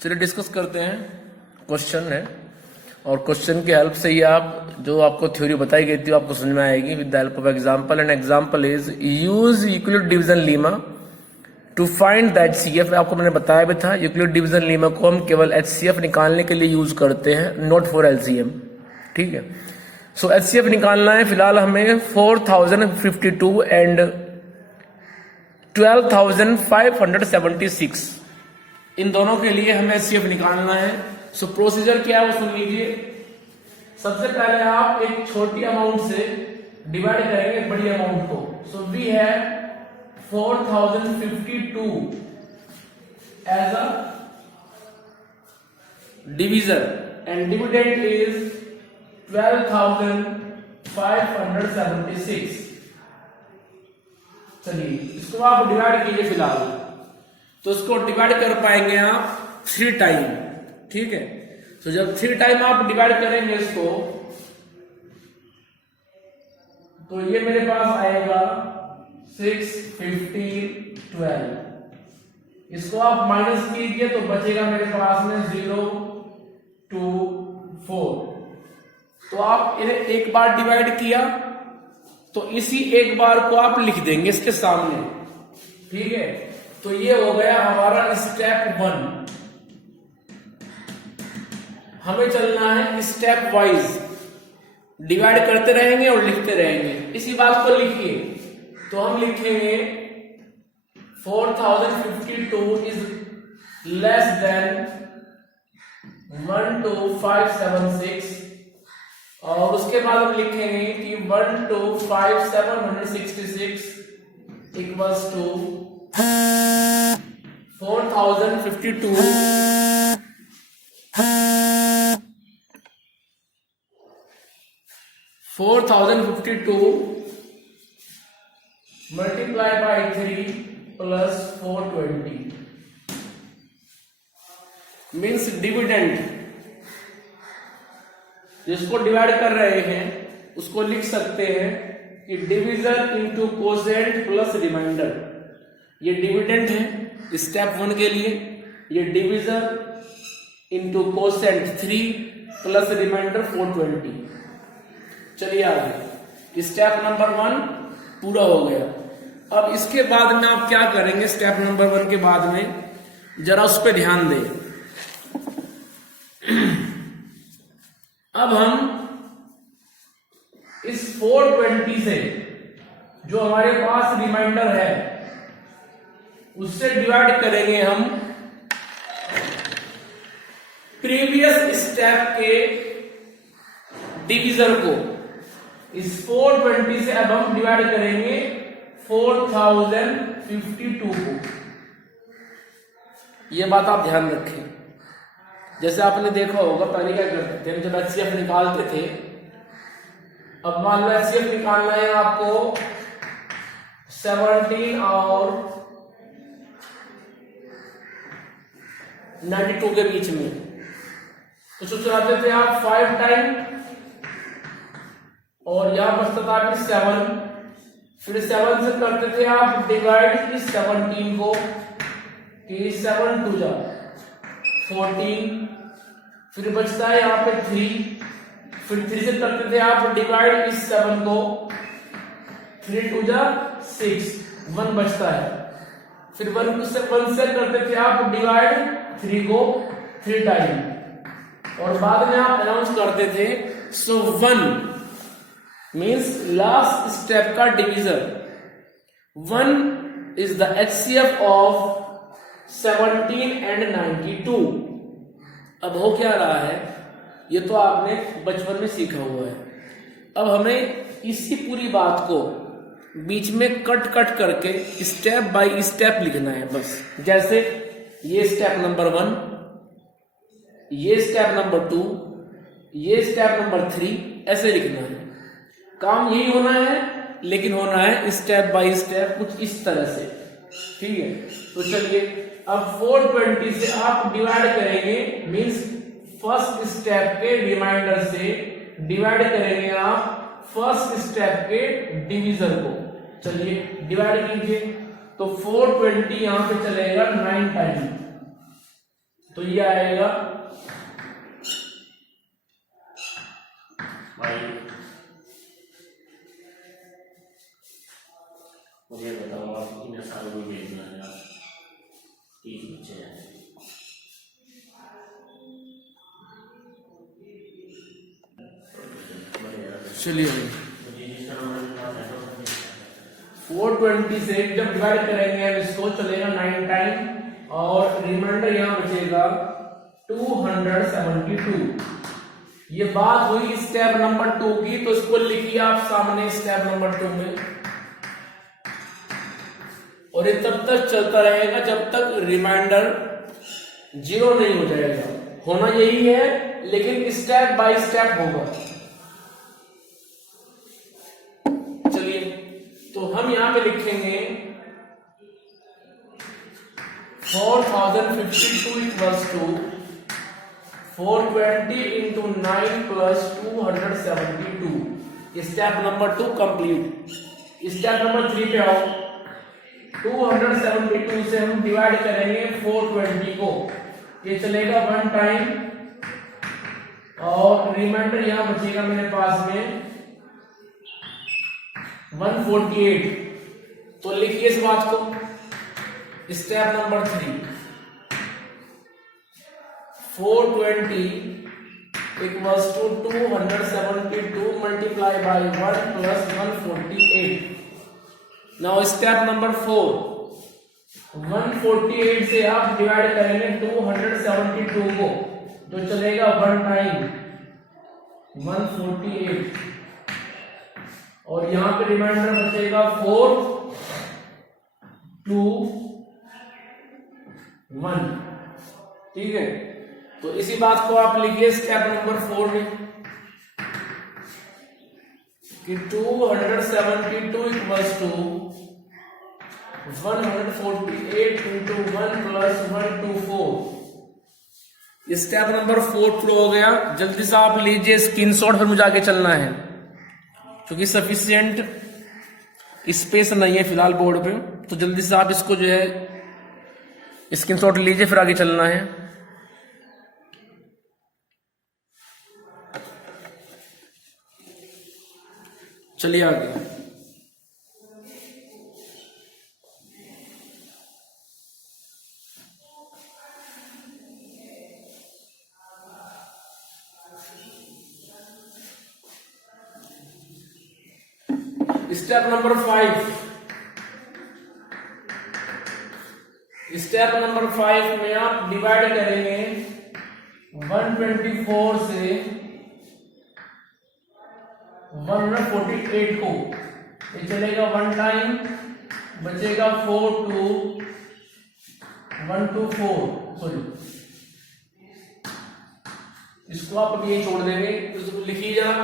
चलिए डिस्कस करते हैं। क्वेश्चन है और क्वेश्चन की हेल्प से ही आप जो आपको थ्योरी बताई गई थी आपको समझ में आएगी with the help of example. And example is use Euclid division lemma to find the HCF। आपको मैंने बताया भी था यूक्लिड डिवीजन लीमा को हम केवल HCF निकालने के लिए यूज करते हैं, नॉट फॉर LCM। ठीक है, सो HCF निकालना है। फिलहाल हमें 4052 एंड 12576 इन दोनों के लिए हमें HCF निकालना है। सो प्रोसीजर क्या है वो सुन लीजिए। सबसे पहले आप एक छोटी अमाउंट से डिवाइड करेंगे बड़ी अमाउंट को। So we have 4052 as a divisor and dividend is 12576। चलिए इसको आप डिवाइड कीजिए फिलहाल, तो इसको डिवाइड कर पाएंगे आप 3 टाइम। ठीक है, तो जब 3 टाइम आप डिवाइड करेंगे इसको तो ये मेरे पास आएगा 6, 15, 12। इसको आप माइनस कीजिए तो बचेगा मेरे पास में 0, 2, 4। तो आप इन्हें एक बार डिवाइड किया तो इसी एक बार को आप लिख देंगे इसके सामने। ठीक है, तो ये हो गया हमारा स्टेप 1। हमें चलना है स्टेप वाइज, डिवाइड करते रहेंगे और लिखते रहेंगे। इसी बात को लिखिए तो हम लिखेंगे 4052 इज लेस देन 12576 और उसके बाद हम लिखेंगे कि 12576 equals to 4052 multiply by 3 plus 420 means dividend. जिसको डिवाइड कर रहे हैं उसको लिख सकते हैं कि division into quotient plus remainder. ये डिविडेंड है स्टेप 1 के लिए, ये division into quotient 3 plus remainder 420। चलिए आगे, स्टेप नंबर 1 पूरा हो गया। अब इसके बाद में आप क्या करेंगे, स्टेप नंबर 1 के बाद में जरा उस पर ध्यान दें। अब हम इस 420 से जो हमारे पास रिमाइंडर है उससे डिवाइड करेंगे हम प्रीवियस स्टेप के डिवीजर को। इस 420 से अब हम डिवाइड करेंगे 4052 को। यह बात आप ध्यान रखें। जैसे आपने देखा होगा पहले क्या करते थे, हम जब HCF निकालते थे, अब मान लो HCF निकालना है आपको 17 और 92 के बीच में, तो चलाते थे आप 5 टाइम और यहां बचता था 7। फिर 7 से करते थे आप डिवाइड इस 17 को कि 7 2 जा 14। फिर बचता है यहाँ पे 3। फिर 3 से करते थे आप डिवाइड इस 7 को, 3 2 जा 6, 1 बचता है। फिर 1 से करते थे आप डिवाइड 3 को 3 टाइम और बाद में आप अनाउंस करते थे। सो 1 मीन्स लास्ट स्टेप का divisor. 1 is the HCF of 17 and 92। अब हो क्या रहा है, ये तो आपने बचपन में सीखा हुआ है। अब हमें इसी पूरी बात को बीच में कट करके स्टेप बाय स्टेप लिखना है बस। जैसे ये स्टेप नंबर 1, ये स्टेप नंबर 2, ये स्टेप नंबर 3, ऐसे लिखना है। काम यही होना है, लेकिन होना है स्टेप बाय स्टेप कुछ इस तरह से। ठीक है, तो चलिए अब 420 से आप डिवाइड करेंगे, मींस फर्स्ट स्टेप के रिमाइंडर से डिवाइड करेंगे आप फर्स्ट स्टेप के डिवीजर को। चलिए डिवाइड कीजिए तो 420 यहां पे चलेगा 9 टाइम, तो ये आएगा मुझे बताओ आप इन सालों को भेजना है यार 30 बच्चे हैं। चलिए 420 से जब डिवाइड करेंगे हम इसको चलेगा 9 टाइम और रिमाइंडर यहाँ बचेगा 272। ये बात हुई स्टेप नंबर 2 की, तो इसको लिखिए आप सामने स्टेप नंबर 2 में, और ये तब तक चलता रहेगा जब तक रिमाइंडर 0 नहीं हो जाएगा। होना यही है, लेकिन स्टेप बाय स्टेप होगा। चलिए तो हम यहां पे लिखेंगे 4052 equals to 420 into 9 plus 272। Step number 2 complete. Step number 3 पे आओ। 272 से हम डिवाइड करेंगे 420 को, ये चलेगा 1 टाइम और रिमाइंडर यहां बचेगा मेरे पास में 148। तो लिखिए इस बात को। Step number 3 420 equals to 272 multiply by 1 plus 148। Now step number 4 148 से आप डिवाइड करेंगे 272 को, जो चलेगा 1 टाइम 148 और यहां पे रिमाइंडर बचेगा 4 2 1। ठीक है, तो इसी बात को आप लिखिए स्टेप नंबर 4 में कि 272 equals to 148 into 1 plus 124। Step number 4 flow हो गया। जल्दी से आप लीजिए स्क्रीनशॉट, फिर मुझे आगे चलना है क्योंकि सफिशिएंट स्पेस नहीं है फिलहाल बोर्ड पे, तो जल्दी से आप इसको जो है स्क्रीनशॉट लीजिए, फिर आगे चलना है। चलिए आगे। Step number 5। स्टेप नंबर 5 में आप डिवाइड करेंगे 124 से 148 को, ये चलेगा 1 टाइम, बचेगा 4 2 124। सॉरी, इसको आप अभी ये छोड़ देंगे, इसको लिखिए जरा।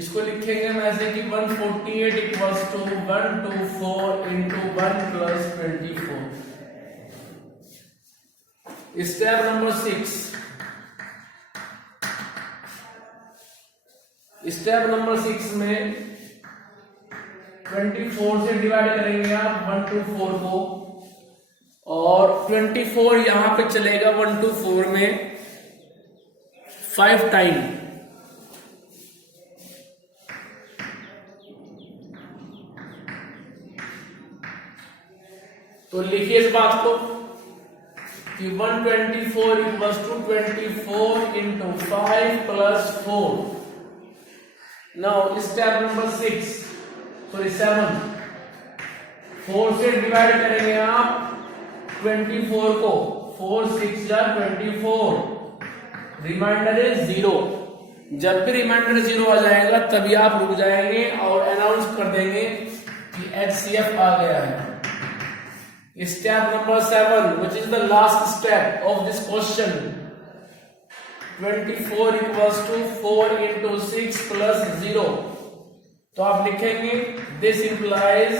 इसको लिखेंगे हम ऐसे कि 148 equals to 124 into 1 plus 24। Step number 6। Step number 6 में 24 से डिवाइड करेंगे आप 124 को, और 24 यहां पे चलेगा 124 में 5 टाइम। तो लिखिए इस बात को कि 124 equals to 24 into 5 plus 4। Now step number 6 sorry 7। 4 से डिवाइड करेंगे आप 24 को, 4 6 जा 24, रिमाइंडर है 0। जब भी रिमाइंडर 0 आ जाएगा तभी आप रुक जाएंगे और अनाउंस कर देंगे कि HCF आ गया है। Step number 7, which is the last step of this question. 24 equals to 4 into 6 plus 0. तो आप लिखेंगे this implies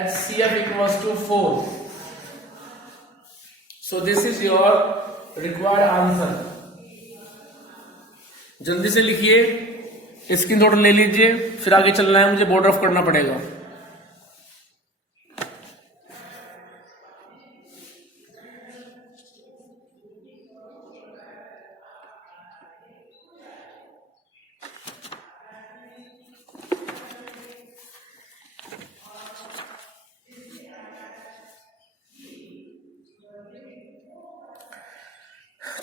HCF equals to 4. So this is your required answer. जल्दी से लिखिए, स्क्रीनशॉट ले लीजिए, फिर आगे चलना है, मुझे बोर्ड ऑफ करना पड़ेगा।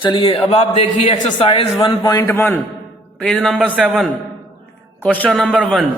चलिए अब आप देखिए exercise 1.1 page number 7 question number 1।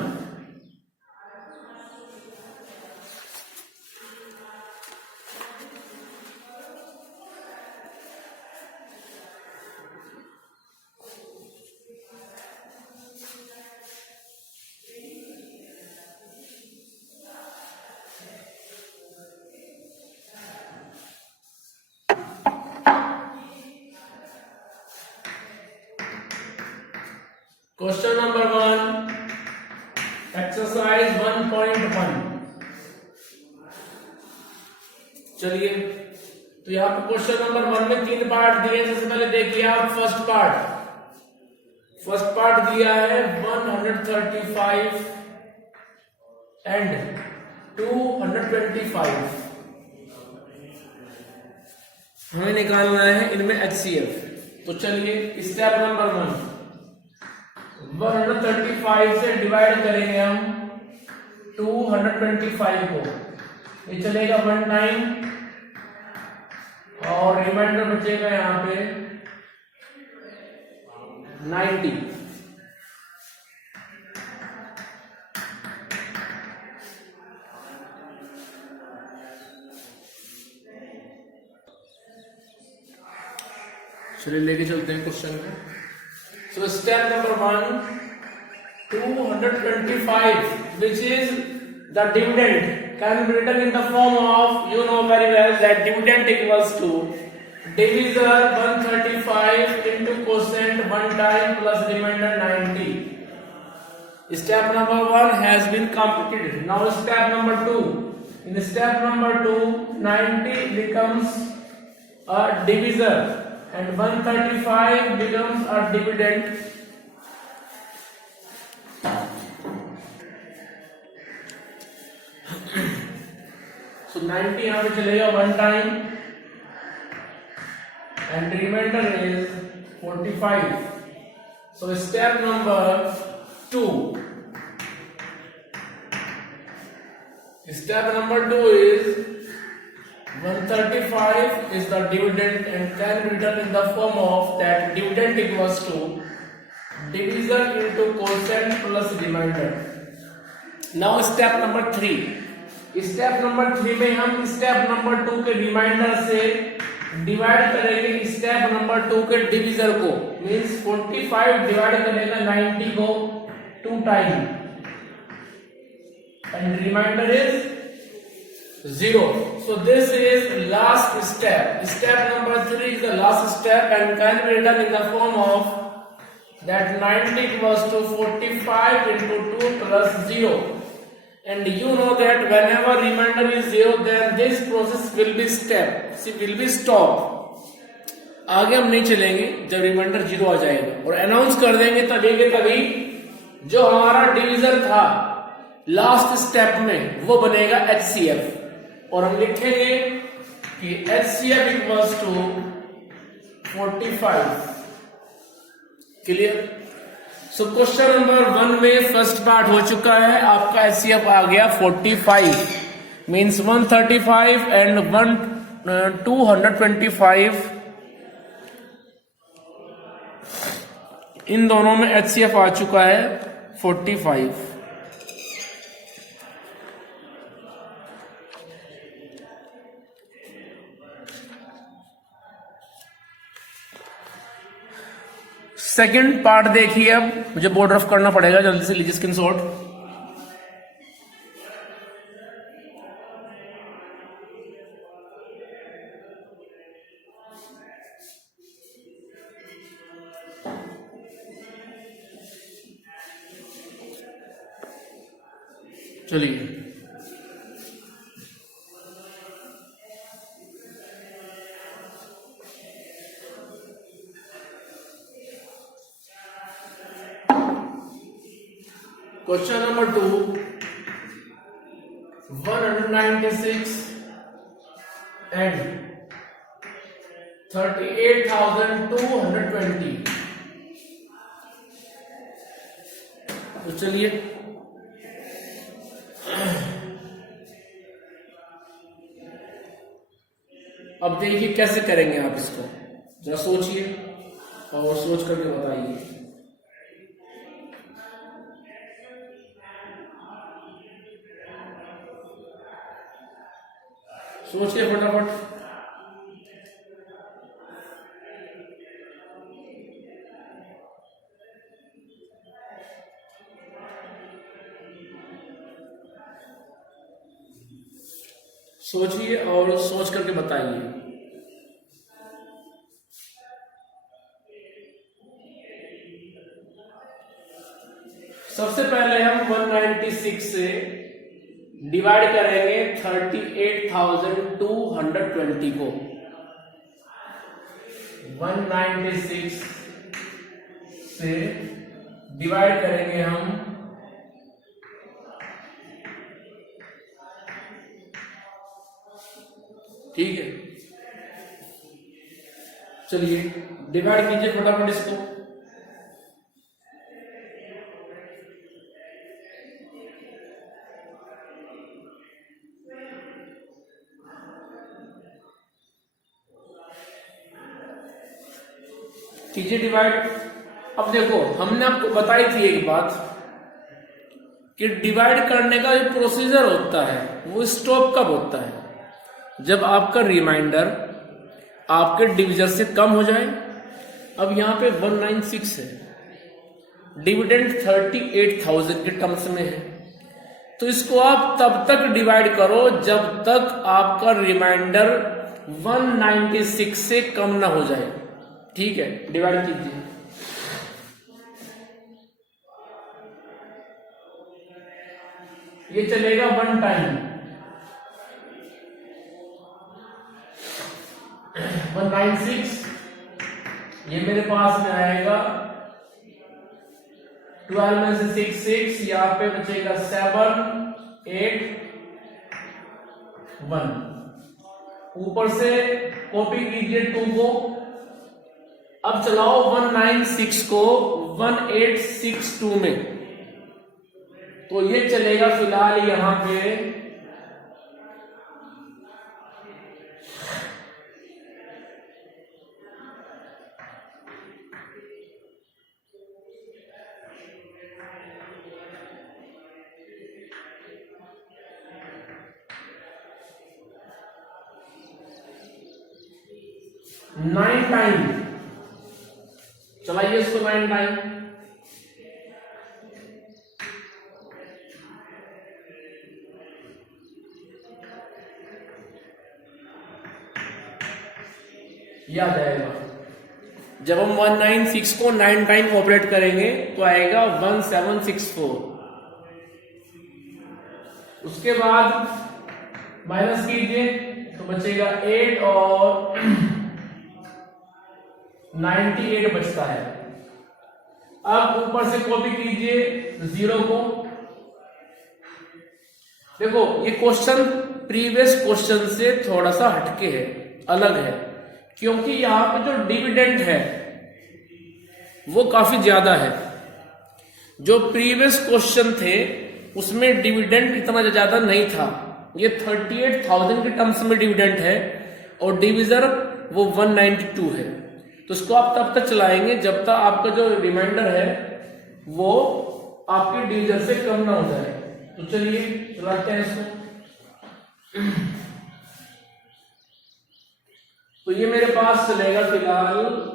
Question number 1 exercise 1.1। चलिए तो यहाँ पे क्वेश्चन नंबर 1 में 3 पार्ट दिए। सबसे पहले देखिए आप फर्स्ट पार्ट दिया है 135 एंड 225। हमें निकालना है इनमें HCF। तो चलिए स्टेप नंबर 1 135 से डिवाइड करेंगे हम 225 को। ये चलेगा 1 टाइम और रिमाइंडर बचेगा यहाँ पे 90। चलिए लेके चलते हैं क्वेश्चन में। So step number 1, 225, which is the dividend, can be written in the form of, you know very well that dividend equals to divisor 135 into quotient 1 time plus remainder 90. Step number 1 has been completed. Now step number 2. In step number 2, 90 becomes a divisor and 135 becomes a dividend. So 90 यहाँ पे चलेगा 1 time and remainder is 45. So step number 2. Step number 2 is 135 is the dividend and can be written in the form of that dividend equals to divisor into quotient plus remainder. Now step number 3. Step number 3 में हम step number 2 के reminder से divide करेंगे step number 2 के divisor को। Means 45 divide करेगा 90 को 2 time and remainder is 0. So this is last step. Step number 3 is the last step and can be written in the form of that 90 equals to 45 into 2 plus 0. And you know that whenever remainder is 0, then this process will be stopped. आगे हम नहीं चलेंगे जब reminder 0 आ जाएगा और announce कर देंगे तभी के तभी जो हमारा डिविजर था लास्ट स्टेप में वो बनेगा HCF और हम लिखेंगे कि HCF equals to 45। Clear? So question number 1 में फर्स्ट पार्ट हो चुका है, आपका HCF आ गया 45 मीन्स 135 एंड 225 इन दोनों में HCF आ चुका है 45। सेकंड पार्ट देखिए, अब मुझे बोर्ड ऑफ करना पड़ेगा, जल्दी से लीजिए स्क्रीनशॉट। चलिए क्वेश्चन नंबर 2, 196 एंड 38,220। तो चलिए अब देखिए कैसे करेंगे आप इसको। जरा सोचिए और सोच करके बताइए। सोचिए फटाफट। सोचिए और सोच करके बताइए। सबसे पहले हम 196 से डिवाइड करेंगे 38,220 को। 196 से डिवाइड करेंगे हम ठीक है। चलिए डिवाइड कीजिए फटाफट इसको। कीजिए डिवाइड। अब देखो हमने आपको बताई थी एक बात कि डिवाइड करने का जो प्रोसीजर होता है वो स्टॉप कब होता है, जब आपका रिमाइंडर आपके डिविजन से कम हो जाए। अब यहां पे 196 है, डिविडेंड 38,000 के टर्म्स में है, तो इसको आप तब तक डिवाइड करो जब तक आपका रिमाइंडर 196 से कम ना हो जाए। ठीक है, डिवाइड कीजिए। ये चलेगा 1 टाइम 196, ये मेरे पास में आएगा 12 में से 6 6, यहाँ पे बचेगा 7 8 1। ऊपर से कॉपी कीजिए 2 को। अब चलाओ 196 को 1862 में, तो ये चलेगा फिलहाल यहां पे 9 टाइम। चलाइए इसको 9 टाइम। यह आ जाएगा। जब हम 196 को 9 टाइम ऑपरेट करेंगे तो आएगा 1764। उसके बाद माइनस कीजिए तो बचेगा 8 और 98 बचता है। अब ऊपर से कॉपी कीजिए 0 को। देखो ये क्वेश्चन प्रीवियस क्वेश्चन से थोड़ा सा हटके है, अलग है, क्योंकि यहां पे जो डिविडेंड है वो काफी ज्यादा है। जो प्रीवियस क्वेश्चन थे उसमें डिविडेंड इतना ज्यादा नहीं था। ये 38,000 के टर्म्स में डिविडेंड है और डिविजर वो 192 है। तो इसको आप तब तक चलाएंगे जब तक आपका जो रिमाइंडर है वो आपके डिविजर से कम ना हो जाए। तो चलिए चलाते हैं इसको। तो ये मेरे पास चलेगा फिलहाल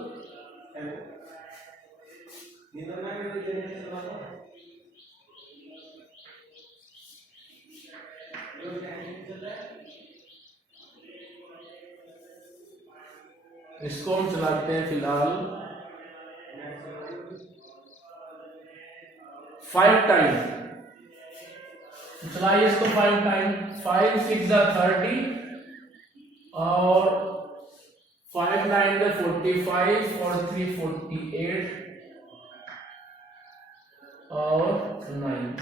इसको हम चलाते हैं फिलहाल 5 टाइम। चलाइए इसको 5 टाइम। 5 6 30 और 5 9 45 और 3 48 और 9।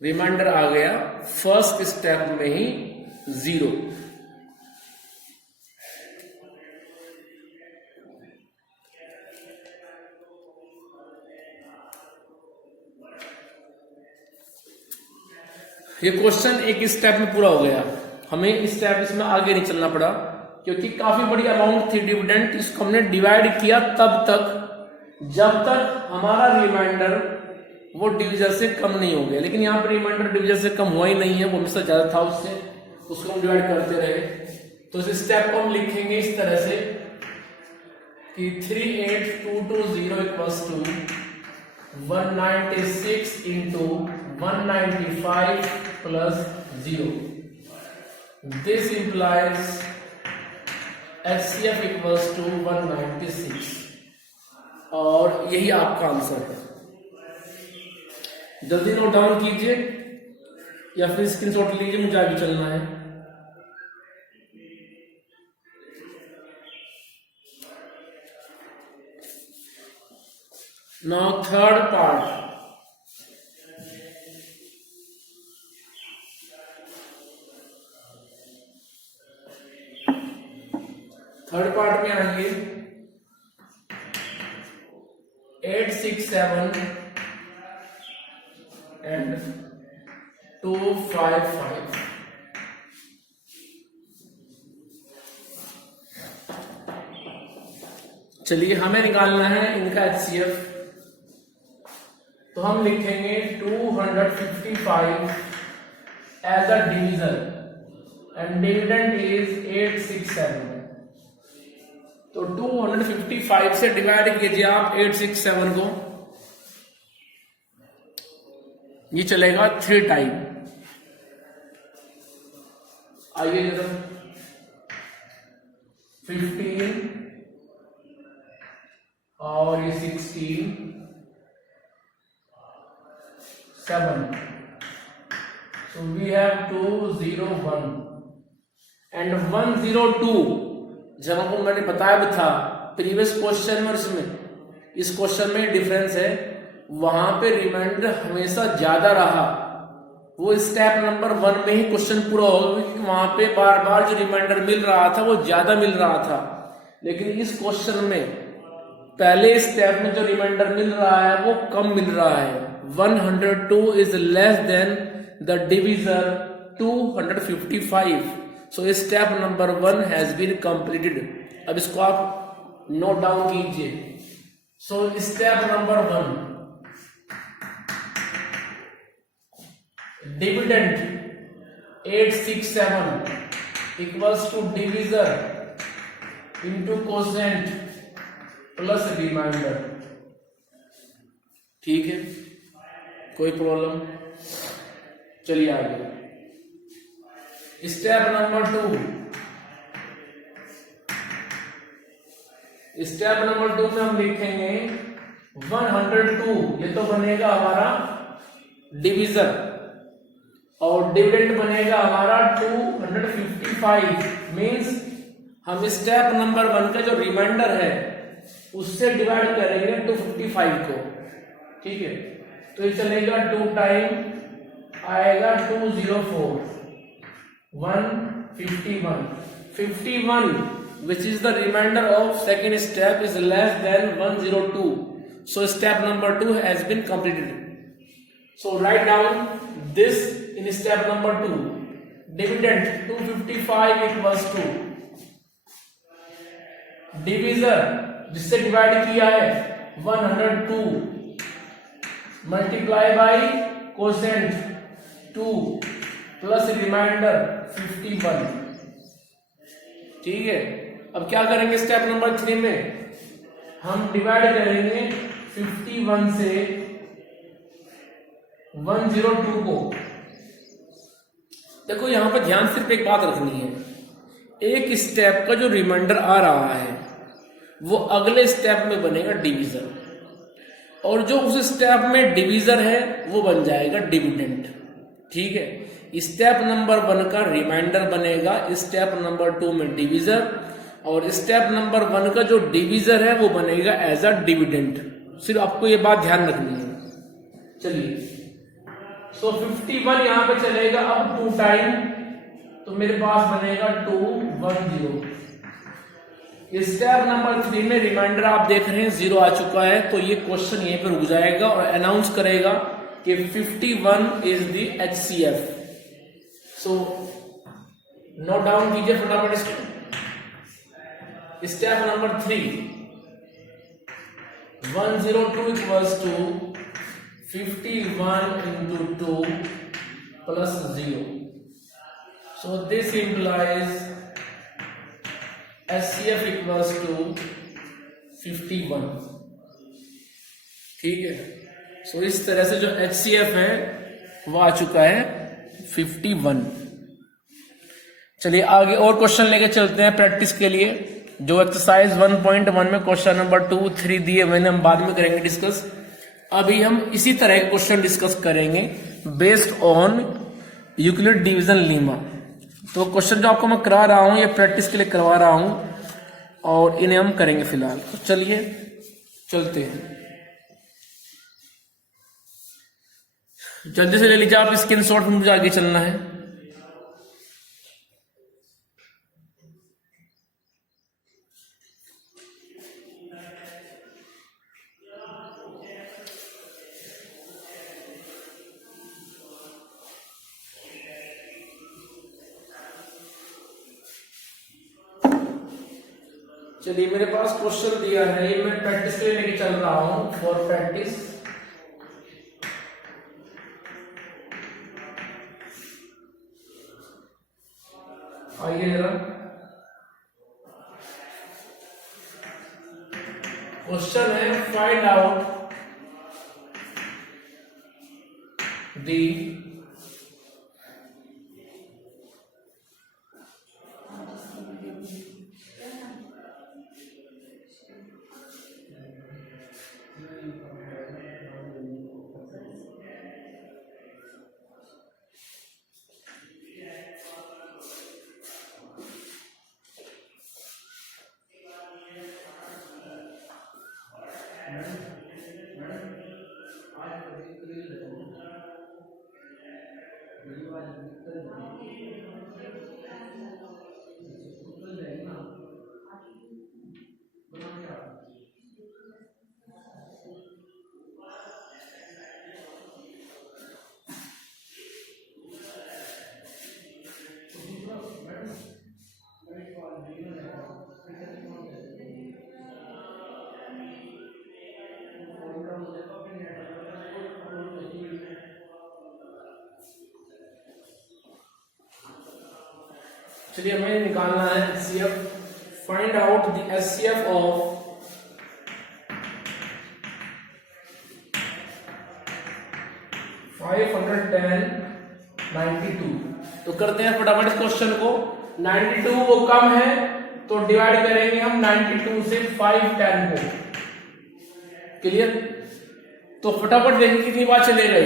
रिमाइंडर आ गया फर्स्ट स्टेप में ही 0। ये क्वेश्चन एक स्टेप में पूरा हो गया। हमें इस स्टेप इसमें आगे नहीं चलना पड़ा क्योंकि काफी बड़ी अमाउंट थी डिविडेंड, इसको हमने डिवाइड किया तब तक जब तक हमारा रिमाइंडर वो डिविजन से कम नहीं हो गया। लेकिन यहाँ पर रिमाइंडर डिविजन से कम हुआ ही नहीं है, वो हमेशा ज्यादा था उससे, उसको हम डिवाइड करते रहे। तो इस स्टेप को हम लिखेंगे इस तरह से कि 38220 equals to 196 into 195 plus 0। This implies HCF equals to 196 और यही आपका आंसर है। जल्दी नोट डाउन कीजिए या फिर स्क्रीनशॉट लीजिए, मुझे आगे चलना है। नाउ थर्ड पार्ट, में आएंगे 867 एंड 255। चलिए हमें निकालना है इनका HCF, तो हम लिखेंगे 255 as a divisor and dividend is 867। तो 255 से डिवाइड कीजिए आप 867 को, ये चलेगा 3 टाइम। आइए जरा 15 और ये 16 7, so we have 201 and 102। जब आपको मैंने बताया भी था प्रीवियस क्वेश्चन में, इसमें इस क्वेश्चन में डिफरेंस है, वहां पे रिमाइंडर हमेशा ज्यादा रहा। वो स्टेप नंबर 1 में ही क्वेश्चन पूरा होगा क्योंकि वहां पे बार बार जो रिमाइंडर मिल रहा था वो ज्यादा मिल रहा था। लेकिन इस क्वेश्चन में पहले स्टेप में जो रिमाइंडर मिल रहा है वो कम मिल रहा है। 102 is less than the divisor 255। So step number 1 has been completed. अब इसको आप नोट डाउन कीजिए। So step number 1, dividend 867 equals to divisor into quotient plus remainder. ठीक है, कोई प्रॉब्लम? चलिए आगे स्टेप नंबर 2। स्टेप नंबर 2 में हम लिखेंगे 102, ये तो बनेगा हमारा डिविजर और डिविडेंड बनेगा हमारा 255। मींस हम स्टेप नंबर 1 का जो रिमाइंडर है उससे डिवाइड करेंगे 255 को। ठीक है, तो ये चलेगा 2 टाइम, आएगा 204 151 51 which is the remainder of second step is less than 102. So step number 2 has been completed. So write down this in step number 2. Dividend 255 equals to divisor जिससे डिवाइड किया है 102 multiply by quotient 2 plus remainder 51। ठीक है, अब क्या करेंगे step number 3 में हम डिवाइड करेंगे 51 से 102 को। देखो यहां पर ध्यान सिर्फ एक बात रखनी है, एक स्टेप का जो रिमाइंडर आ रहा है वो अगले स्टेप में बनेगा डिवीजर, और जो उस स्टेप में डिवीजर है वो बन जाएगा डिविडेंड। ठीक है, स्टेप नंबर 1 का रिमाइंडर बनेगा स्टेप नंबर 2 में डिवीजर, और स्टेप नंबर 1 का जो डिवीजर है वो बनेगा एज अ डिविडेंड। सिर्फ आपको ये बात ध्यान रखनी है। चलिए, सो 51 यहां पे चलेगा अब 2 टाइम, तो मेरे पास बनेगा 210। स्टेप नंबर 3 में रिमाइंडर आप देख रहे हैं 0 आ चुका है, तो ये क्वेश्चन यहीं पे रुक जाएगा और अनाउंस करेगा कि 51 is the HCF। So note down कीजिए फटाफट इसको। Step number 3, 102 equals to 51 into 2 plus 0. So this implies HCF equals to 51. ठीक है, सो इस तरह से जो HCF है वो आ चुका है 51। चलिए आगे और क्वेश्चन लेके चलते हैं प्रैक्टिस के लिए। जो एक्सरसाइज 1.1 में क्वेश्चन नंबर 2, 3 दिए मैंने, हम बाद में करेंगे डिस्कस। अभी हम इसी तरह के क्वेश्चन डिस्कस करेंगे based on Euclid division Lima. तो क्वेश्चन जो आपको मैं करा रहा हूं ये प्रैक्टिस के लिए करवा रहा हूं और इन्हें हम करेंगे फिलहाल। तो चलिए चलते हैं, जल्दी से ले लीजिए आप स्क्रीनशॉट, मुझे आगे चलना है। चलिए मेरे पास क्वेश्चन दिया है, ये मैं प्रैक्टिस के लिए लेके चल रहा हूं, फॉर प्रैक्टिस। आइए जरा, क्वेश्चन है फाइंड आउट दी चलिए हमें निकालना है HCF। Find out the HCF of 510 92। तो करते हैं फटाफट इस क्वेश्चन को। 92 वो कम है तो डिवाइड करेंगे हम 92 से 510 को। क्लियर? तो फटाफट देखिए कितनी बार चलेगा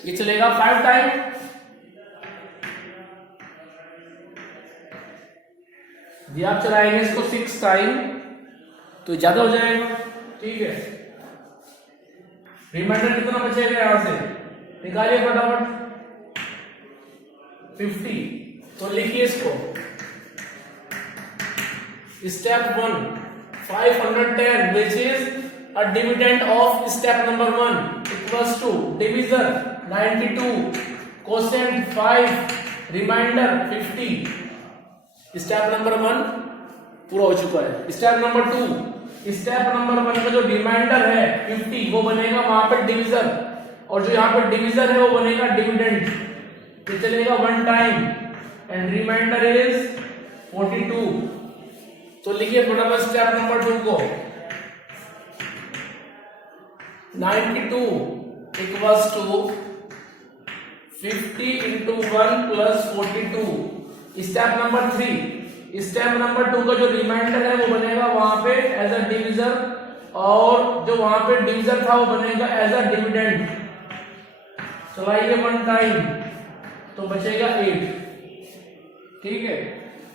ये चलेगा 5 टाइम, यदि आप चलाएंगे इसको 6 टाइम तो ज्यादा हो जाएगा। ठीक है, रिमाइंडर कितना बचेगा यहां से निकालिए फटाफट 50। तो लिखिए इसको, step 1 510 which is a dividend of step number 1 equals to divisor 92 quotient 5 remainder 50। Step number 1 पूरा हो चुका है। स्टेप नंबर 2, स्टेप नंबर 1 का जो रिमाइंडर है 50 वो बनेगा वहां पे डिवीजर, और जो यहाँ पे डिवीजर है वो बनेगा डिविडेंड। ये चलेगा 1 टाइम एंड रिमाइंडर इज 42। तो लिखिए फटाफट स्टेप नंबर 2 को, 92 equals to 50 into 1 plus 42। Step number 3, step number 2 का जो रिमाइंडर है वो बनेगा वहां पे एज अ डिवीजर, और जो वहां पे डिवीजर था वो बनेगा एज अ डिविडेंड। चलाइए 1 टाइम तो बचेगा 8। ठीक है,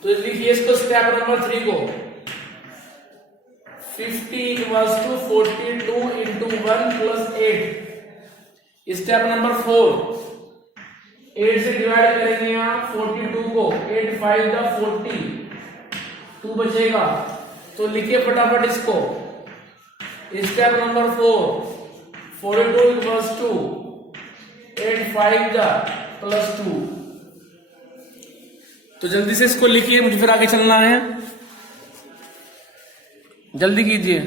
तो लिखिए इसको स्टेप नंबर 3 को, 50 equals to 42 into 1 plus 8। Step number 4, 8 से डिवाइड करेंगे यहाँ 42 को, 8 5 जा 40, 2 बचेगा। तो लिखिए फटाफट इसको, स्टेप नंबर 4 42 इक्वल्स टू 8 5 जा प्लस 2। तो जल्दी से इसको लिखिए, मुझे फिर आगे चलना है, जल्दी कीजिए।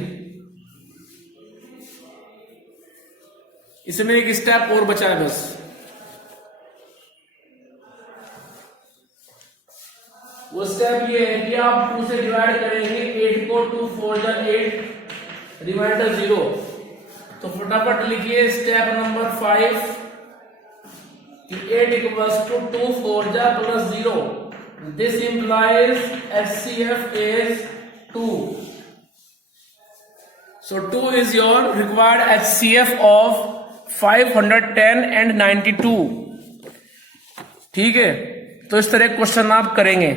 इसमें एक स्टेप और बचा है बस। वो स्टेप ये है कि आप 2 से डिवाइड करेंगे 8 को, 2 4 जा 8, रिमाइंडर 0। तो फटाफट लिखिए स्टेप नंबर 5 कि 8 इक्वल्स टू 2 4 जा plus 0। This implies HCF is 2। So 2 is your required HCF of 510 and 92। ठीक है, तो इस तरह क्वेश्चन आप करेंगे।